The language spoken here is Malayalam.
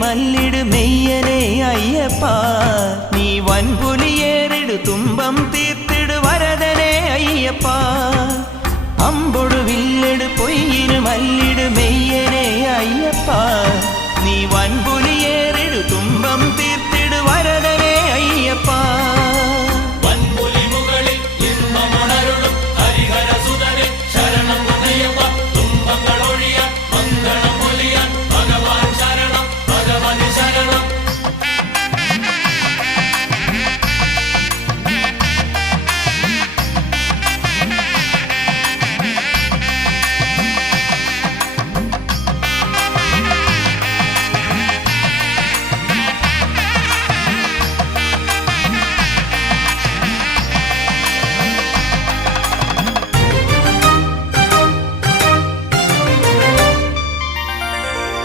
മല്ലിട് മെയ്യനെ അയ്യപ്പ നീ വൻപുലിയേറിടു തുമ്പം തീർത്തിടു വരദനെ അയ്യപ്പ അമ്പൊടു വില്ലട് പൊയ്യിന് മല്ലിട് മെയ്യനെ അയ്യപ്പ നീ വൻപുലിയേറിടു തുമ്പം